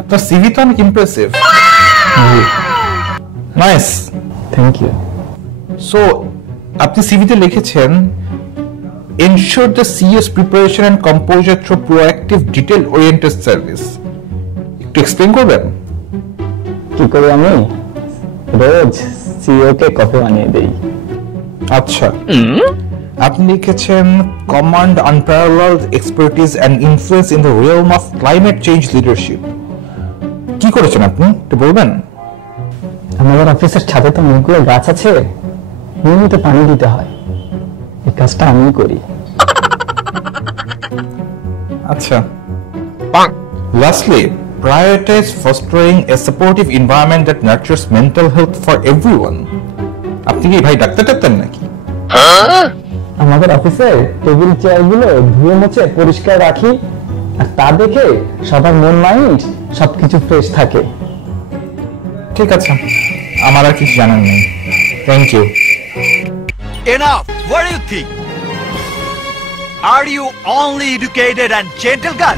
আপনার সিভি তো অনেক impressive. Nice, thank you. So আপনি সিভিতে লিখেছেন ensure the CEO's preparation and composure through proactive detail oriented service। একটু এক্সপ্লেইন করবেন? কি করে আমি রোজ সিইও কে কফি বানিয়ে দেই। আচ্ছা, আপনি লিখেছেন command unparalleled expertise and influence in the realm of climate change leadership। কি করেছেন আপনি একটু বলবেন? আমাদের অফিসের ছাদে তো অনেকগুলো গাছ আছে, নিয়মিত পানি দিতে হয়, এই কাজটা আমিই করি। আচ্ছা, lastly prioritize fostering a supportive environment that nurtures mental health for everyone। আপনি কি ভাই ডাক্তার টাক্তার নাকি? আমাদের অফিসের টেবিল চেয়ারগুলো ধুয়ে মুছে পরিষ্কার রাখি, আর তা দেখে সবার মন মাইন্ড সবকিছু ফ্রেশ থাকে। ঠিক আছে, আমার আর কিছু জানার নেই। Thank you. Enough! What do you think? Are you only educated and gentle guy?